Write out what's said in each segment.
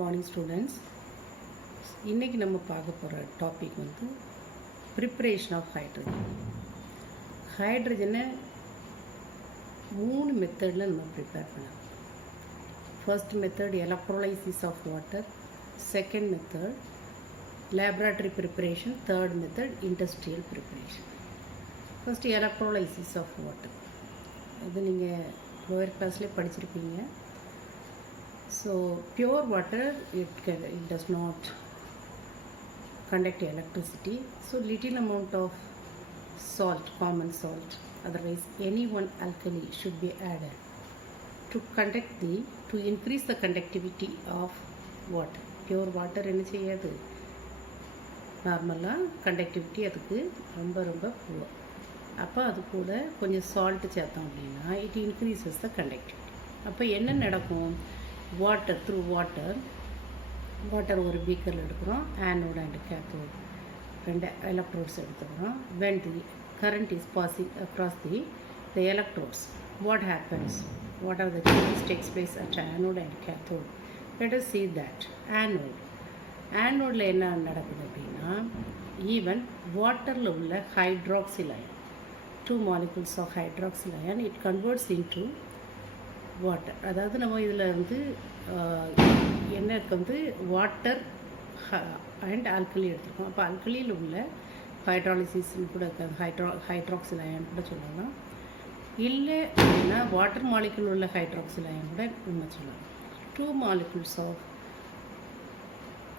Morning students, இன்றைக்கி நம்ம பார்க்க போகிற டாபிக் ப்ரிப்ரேஷன் ஆஃப் ஹைட்ரஜன். ஹைட்ரஜனை 3 மெத்தடில் நம்ம ப்ரிப்பேர் பண்ணலாம். First method electrolysis of water, second method laboratory preparation, third method industrial preparation. First electrolysis of water. இது நீங்கள் லோயர் கிளாஸ்லேயே படிச்சிருப்பீங்க. So pure water it does not conduct electricity. So little amount of salt, common salt, otherwise any one alkali should be added to increase the conductivity of water. Pure water என்ன செய்யாது, நார்மலாக கண்டக்டிவிட்டி அதுக்கு ரொம்ப ரொம்ப புவர். அப்போ அது கூட கொஞ்சம் சால்ட்டு சேர்த்தோம் அப்படின்னா இட் இன்க்ரீசஸ் த கண்டக்டிவிட்டி. அப்போ என்ன நடக்கும், வாட்டர் ஒரு பீக்கரில் எடுக்கிறோம், ஆனோட் அண்ட் கேத்தோட் 2 எலக்ட்ரோட்ஸ் எடுத்துக்கிறோம். when the current is passing across the electrodes, what happens, what are the changes takes place at anode and cathode? Let us see that. ஆனோடில் என்ன நடக்குது அப்படின்னா, ஈவன் வாட்டரில் உள்ள hydroxyl ion, 2 molecules of hydroxyl ion it converts into water. அதாவது நம்ம இதில் என்ன இருக்கு, வாட்டர் அண்ட் ஆல்கலி எடுத்துருக்கோம். அப்போ ஆல்கலியில் உள்ள ஹைட்ராலிசிஸ்ன்னு கூட ஹைட்ராக்சில் அயன் கூட சொல்லலாம். இல்லை அப்படின்னா வாட்டர் மாலிகுல் உள்ள ஹைட்ராக்சில் அயன் கூட நம்ம சொல்லலாம். 2 molecules of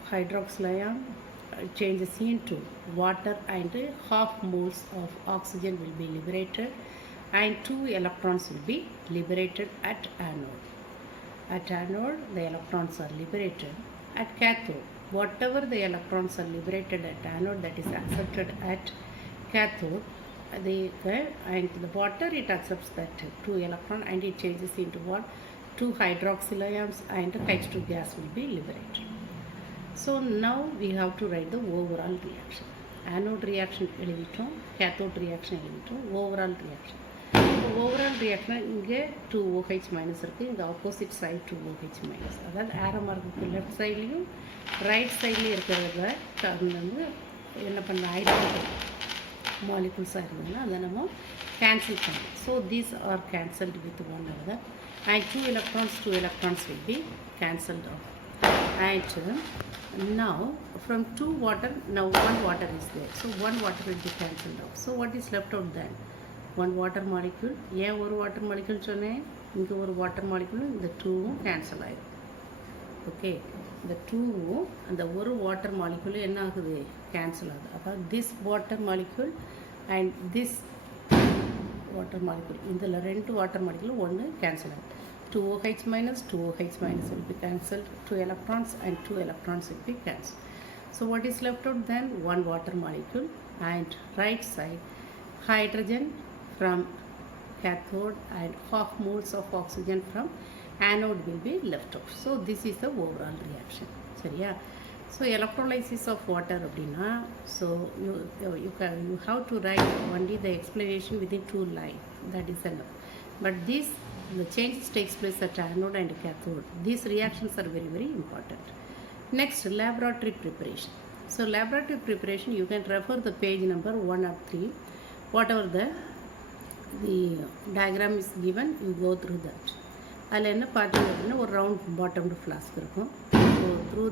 hydroxyl ion changes into water and half moles of oxygen will be liberated and 2 electrons will be liberated at anode. At anode the electrons are liberated. At cathode whatever the electrons are liberated at anode, that is accepted at cathode. And the water it accepts that 2 electron and it changes into what, 2 hydroxyl ions and H2 gas will be liberated. So now we have to write the overall reaction. Anode reaction எழுதிட்டோம், cathode reaction எழுதிட்டோம், overall reaction. Overall reaction இங்கே 2OH minus இருக்குது, இங்கே opposite side 2OH minus. அதாவது arrow mark left சைட்லேயும் right சைட்லேயும் இருக்கிறத என்ன பண்ண ஹைட்ரோஜன் மாலிகுல்ஸாக இருந்ததுன்னா அதை நம்ம கேன்சல் பண்ணலாம். So these are cancelled with one another and 2 electrons will be cancelled off. And now from 2 water, now 1 water is there, so 1 water will be cancelled out. So what is left out then, 1 water molecule. ஏன் ஒரு water molecule சொன்னேன், இங்கே ஒரு water molecule, இந்த 2வும் கேன்சல் ஆகிடும். ஓகே, இந்த 2வும் அந்த ஒரு வாட்டர் மாலிகுல் என்ன ஆகுது, கேன்சல் ஆகுது. அதாவது this water molecule and this water molecule, இதில் 2 வாட்டர் மாலிகுல் ஒன்று கேன்சல் ஆகுது. 2OH minus will be cancelled, 2 electrons and 2 electrons will be cancelled. So what is left out then, 1 water molecule and right side hydrogen from cathode and half moles of oxygen from anode will be left out. So this is the overall reaction. சரியா? So electrolysis of water அப்படின்னா, so you have to write only the explanation within 2 lines, that is enough. But the changes takes place at anode and cathode. These reactions are very very important. Next, laboratory preparation. So laboratory preparation, you can refer the page number 1 or 3. Whatever the diagram is given, you go through that. அதில் என்ன பார்த்தீங்கன்னா ஒரு round bottomed flask இருக்கும். So through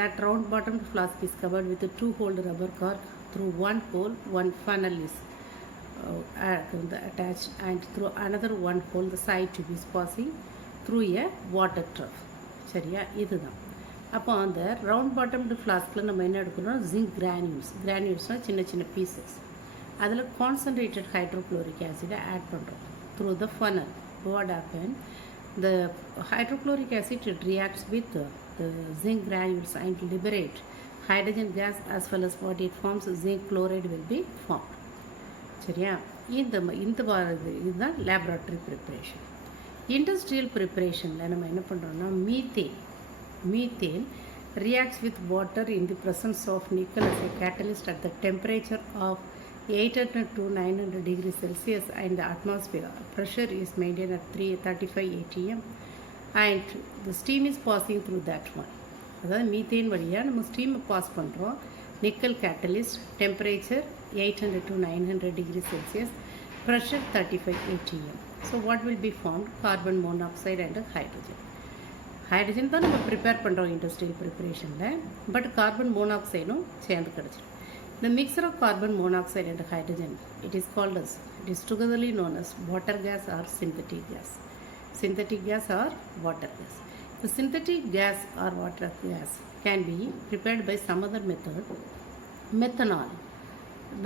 that round bottomed flask is covered with a 2-hole rubber cork. Through one hole, one funnel is attached, and through another 1 hole the side tube is passing through a water trough. சரியா? இதுதான். அப்போ அந்த round bottomed ஃப்ளாஸ்கில் நம்ம என்ன எடுக்கிறோம், ஜிங்க் கிரானியூல்ஸ்னால் சின்ன சின்ன பீசஸ். அதில் கான்சன்ட்ரேட்டட் ஹைட்ரோக்ளோரிக் ஆசிடை ஆட் பண்ணுறோம் through the funnel. What happen, the hydrochloric acid it reacts with the zinc granules and liberate hydrogen gas, as well as what it forms, zinc chloride will be formed. சரியா? இதுதான் laboratory preparation. Industrial ப்ரிப்பரேஷனில் நம்ம என்ன பண்ணுறோம்னா methane reacts with water in the presence of nickel as a catalyst at the temperature of 800 to 900 degrees Celsius and the atmosphere pressure is maintained at 335 atm and the steam is passing through that one. அதாவது மீத்தேன் வழியாக நம்ம ஸ்டீமை பாஸ் பண்ணுறோம். Nickel catalyst, temperature 800 to 900 degrees Celsius, pressure 35 atm. So what will be formed? Carbon monoxide and hydrogen. Hydrogen தான் நம்ம ப்ரிப்பேர் பண்ணுறோம் இண்டஸ்ட்ரியல் ப்ரிப்பரேஷனில், but carbon மோனாக்சைடும் சேர்ந்து கிடச்சிடும். The mixture of carbon monoxide and hydrogen, it is togetherly known as water gas or synthetic gas. Synthetic gas or water gas. The synthetic gas or water gas can be prepared by some other method. Methanol,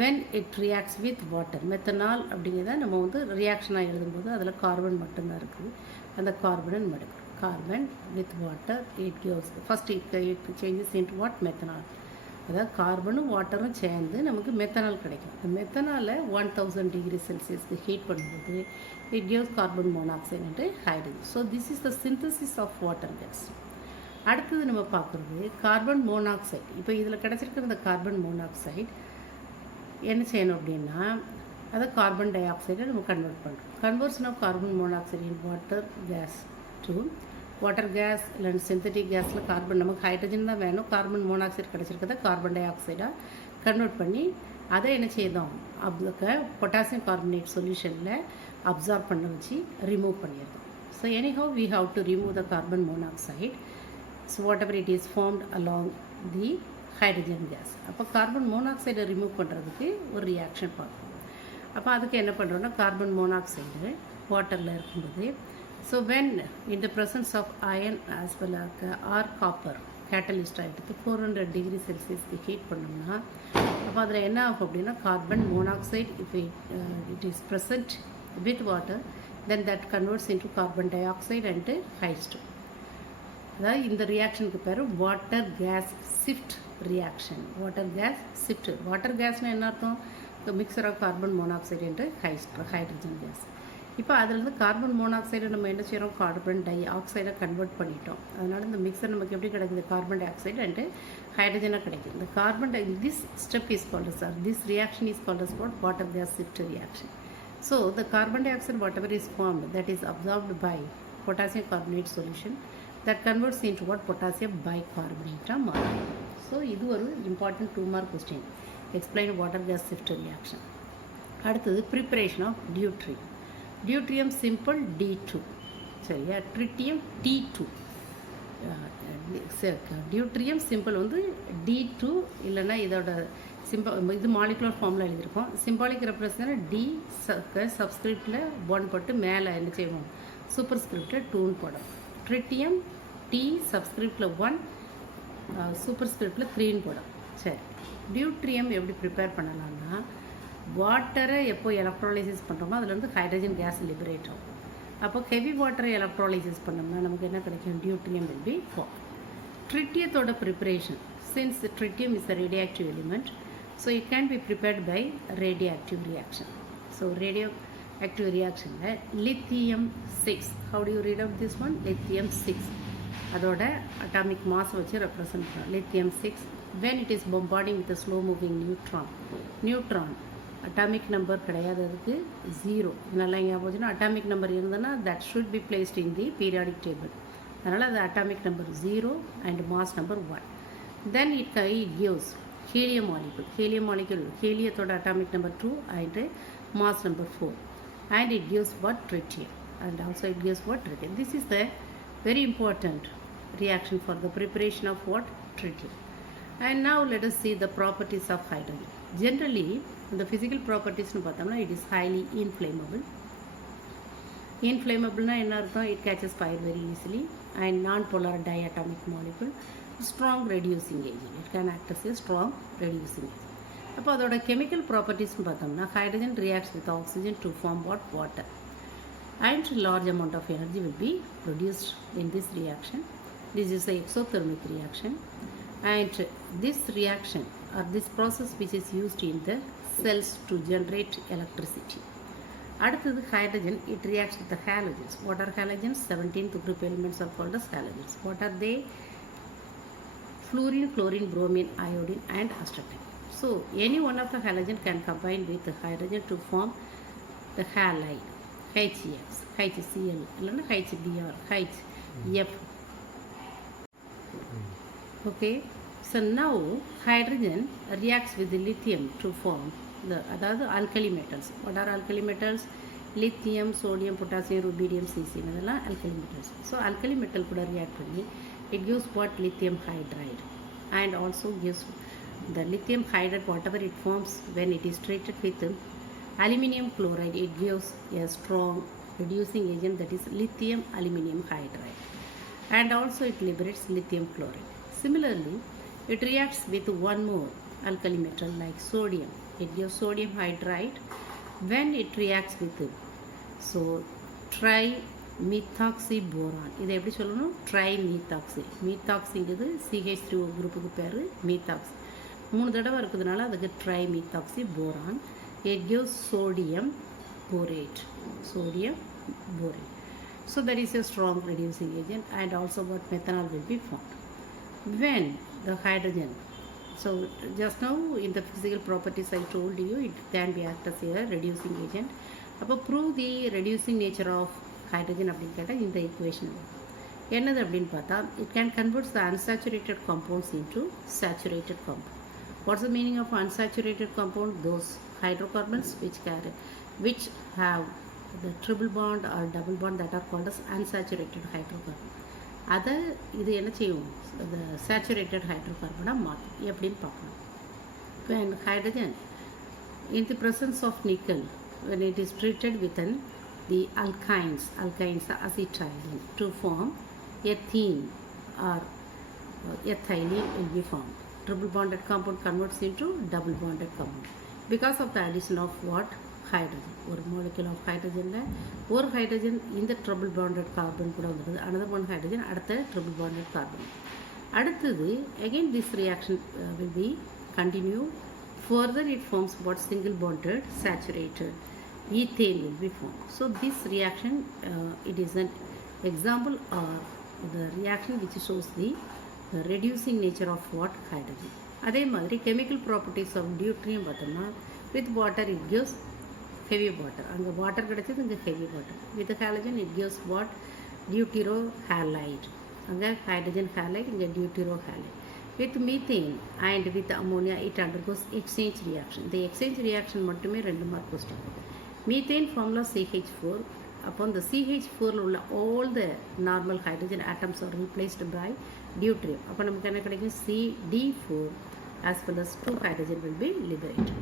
when it reacts with water. Methanol அப்படிங்கிறத நம்ம வந்து ரியாக்ஷனாக எழுதும்போது அதில் கார்பன் மட்டும்தான் இருக்குது. அந்த கார்பனை நம்ம எடுக்கிறோம். Carbon with water, it gives, first it changes into what? Methanol. அதாவது கார்பனும் வாட்டரும் சேர்ந்து நமக்கு மெத்தனால் கிடைக்கும். இந்த மெத்தனாலை 1000 டிகிரி செல்சியஸ்க்கு ஹீட் பண்ணும்போது it gives carbon monoxide and hydrogen. So this is the synthesis of water gas. அடுத்தது நம்ம பார்க்குறது கார்பன் மோனாக்சைடு. இப்போ இதில் கிடச்சிருக்கிற இந்த கார்பன் மோனாக்சைடு என்ன செய்யணும் அப்படின்னா, அதை கார்பன் டை ஆக்சைடை நம்ம கன்வெர்ட் பண்ணுறோம். Conversion of carbon monoxide in water gas to water gas இல்லைன்னா சிந்தட்டிக் கேஸில் கார்பன், நமக்கு ஹைட்ரஜன் தான் வேணும், கார்பன் மோனாக்சைடு கிடச்சிருக்கிறத கார்பன் டை ஆக்சைடாக கன்வெர்ட் பண்ணி அதை என்ன செய்தோம், பொட்டாசியம் கார்பனேட் சொல்யூஷனில் அப்சார்ப் பண்ண வச்சு ரிமூவ் பண்ணிடுறோம். So anyhow we have to remove the carbon monoxide. So whatever it is formed along the hydrogen gas. அப்போ கார்பன் மோனாக்சைடை ரிமூவ் பண்ணுறதுக்கு ஒரு ரியாக்ஷன் பார்க்கணும். அப்போ அதுக்கு என்ன பண்ணுறோன்னா, கார்பன் மோனாக்சைடு வாட்டரில் இருக்கும்போது, so when in the presence of iron as well as or copper catalyst எடுத்து 400 degree celsius ஹீட் பண்ணோம்னா, அப்போ அதில் என்ன ஆகும் அப்படின்னா, carbon monoxide if it is present with water then that converts into carbon dioxide and H2. அதாவது இந்த ரியாக்ஷனுக்கு பேர் water gas shift reaction. Water gas shift. Water கேஸ்னால் என்ன அர்த்தம்? Mixture of carbon monoxide and hydrogen gas. இப்போ அதிலிருந்து கார்பன் மோனாக்சைடை நம்ம என்ன செய்கிறோம், கார்பன் டை ஆக்சைடை கன்வெர்ட் பண்ணிட்டோம். அதனால் இந்த மிக்சர் நமக்கு எப்படி கிடைக்குது, கார்பன் டை ஆக்சைடு அண்டு ஹைட்ரஜனாக கிடைக்குது. இந்த carbon di, this step is called as, this reaction is called as what? Water gas shift reaction. So the carbon dioxide whatever is formed that is absorbed by potassium carbonate solution that converts into what? Potassium bicarbonate மாறும். So இது ஒரு important 2 mark question. Explain water gas shift reaction. அடுத்தது preparation of deuterium. Deuterium simple D2, சரியா? Tritium T2. Deuterium simple வந்து D2, இல்லைன்னா இதோட சிம்பிள் இது மாலிகுலர் ஃபார்மில் எழுதியிருக்கோம். சிம்பாலிக் ரெப்ரசன்ட் டி சப்ஸ்கிரிப்டில் 1 போட்டு மேலே என்ன செய்வோம், சூப்பர் ஸ்கிரிப்டில் 2ன்னு போடும். ட்ரிட்டியம் டி சப்ஸ்கிரிப்டில் 1, சூப்பர் ஸ்கிரிப்டில் 3ன்னு போடும். சரி, டியூட்ரியம் எப்படி ப்ரிப்பேர் பண்ணலாம்னா, வாட்டரை எப்போ எலக்ட்ரோலைசிஸ் பண்ணுறோமோ அதுலேருந்து ஹைட்ரஜன் கேஸ் லிபரேட் ஆகும். அப்போ ஹெவி வாட்டரை எலக்ட்ரோலைசிஸ் பண்ணோம்னா நமக்கு என்ன கிடைக்கும், டியூட்ரியம் வில் பி ஃபார்ம். ட்ரிட்டியத்தோட preparation, since tritium is a radioactive element, so it can be prepared by radioactive reaction. So radioactive ரியாக்ஷனில் lithium 6, how do you read out this one? Lithium 6 அதோட அட்டாமிக் மாஸ் வச்சு represent பண்ணுறோம். Lithium 6 when it is bombarding with a slow moving neutron atomic number கிடையாது, அதுக்கு 0. நல்லா ஞாபகம் வச்சுன்னா, atomic number இருந்ததுன்னா that should be placed in the periodic table. அதனால் அது atomic number 0 and mass number 1. Then it gives helium molecule. ஹீலியத்தோட atomic number 2 and mass number 4, and it gives what? Tritium. And also it gives what? Tritium. This is the very important reaction for the preparation of what? Tritium. And now let us see the properties of hydrogen. Generally the physical properties nu பார்த்தோம்னா, it is highly inflammable. Inflammable என்ன அர்த்தம்? It catches fire very easily and non-polar diatomic molecule, strong reducing agent. It can act as a strong reducing agent. அப்போ அதோட chemical properties nu பார்த்தோம்னா, hydrogen reacts with oxygen to form what? Water, and large amount of energy will be produced in this reaction. This is the exothermic reaction, and this reaction or this process which is used in the cells to generate electricity. அடுத்தது hydrogen, it reacts with the halogens. What are halogens? 17th group elements are called as halogens. What are they? fluorine, chlorine, bromine, iodine and astatine. So any one of the halogen can combine with the hydrogen to form the halide, HEX, HCl, HBr, HF. Okay, so now hydrogen reacts with the lithium to form the other alkali metals. What are alkali metals? Lithium, sodium, potassium, rubidium, cesium. These are alkali metals. So alkali metal could react with it gives what? Lithium hydride, and also gives the lithium hydride, whatever it forms when it is treated with aluminium chloride, it gives a strong reducing agent, that is lithium aluminium hydride, and also it liberates lithium chloride. Similarly, it reacts with one more alkali metal like sodium. It gives sodium hydride when it reacts with it. So trimethoxy boron. இதை எப்படி சொல்லணும்? Trimethoxy. Methoxyங்கிறது CH3 குரூப்புக்கு பேர் methoxy. 3 தடவை இருக்குதுனால அதுக்கு trimethoxy boron. It gives sodium borate. Sodium borate. So that is a strong reducing agent, and also what methanol will be formed. When the hydrogen, so just now in the physical properties I told you, it can be act as a reducing agent. அப்போ prove the reducing nature of hydrogen அப்படின்னு கேட்டால் இந்த equation என்னது அப்படின்னு பார்த்தா, it can convert the unsaturated compounds into saturated compound. What's the meaning of unsaturated compound? Those hydrocarbons which have the triple bond or double bond that are called as unsaturated hydrocarbon. அதை இது என்ன செய்யும்? the saturated hydrocarbon மாற்றும். எப்படின்னு பார்க்கலாம். When hydrogen in the presence of nickel, when it is treated with the alkynes acetylene to form ethene or ethylene will be formed. Triple bonded compound converts into double bonded compound because of the addition of what? Hydrogen. ஒரு molecule of hydrogen ஒரு hydrogen இந்த triple bonded carbon கூட வந்துடுது, another one hydrogen அடுத்த triple bonded carbon. அடுத்தது again this reaction will be continue. Further it forms what? Single bonded saturated ethane will be formed. So this reaction it is an example of the reaction which shows the reducing nature of what? Hydrogen. அதே மாதிரி chemical properties of deuterium பார்த்தோம்னா with water it gives heavy water. அங்கே வாட்டர் கிடைச்சது, இங்கே heavy water. With halogen it gives what? Deuterohalide. அங்கே hydrogen halide, இங்கே deuterohalide. With methane and with ammonia it undergoes exchange reaction. The exchange reaction மட்டுமே 2 mark question. Methane formula CH4. Upon the CH4 உள்ள all the normal hydrogen atoms are replaced by deuterium. அப்போ நமக்கு என்ன கிடைக்கும்? CD4 as well as 2 hydrogen will be liberated.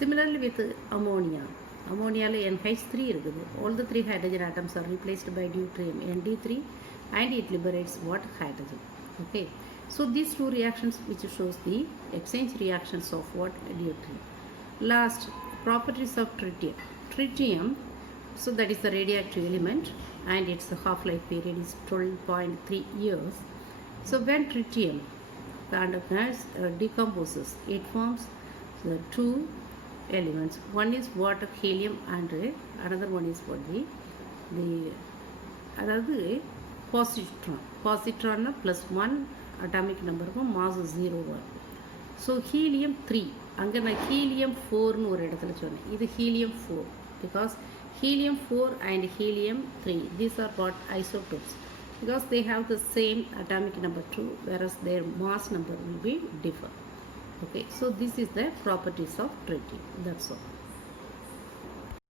Similarly with ammonia. Ammoniaல NH3 இருக்குது. All the 3 hydrogen atoms are replaced by deuterium ND3 and it liberates what? Hydrogen. Okay. So these two reactions which shows the exchange reactions of what? Deuterium. Last, properties of tritium. Tritium, so that is the radioactive element and its half-life period is 12.3 years. So when tritium decomposes, it forms the 2 elements. One is what? Helium and another one is what? The அதாவது positron plus 1 atomic number mass 0 1. So helium 3, அங்கே நான் helium 4 ஒரு இடத்துல சொன்னேன். இது helium 4 because helium 4 and helium 3, these are what? Isotopes, because they have the same atomic number 2 whereas their mass number will be different. Okay, so this is the properties of tritium. That's all.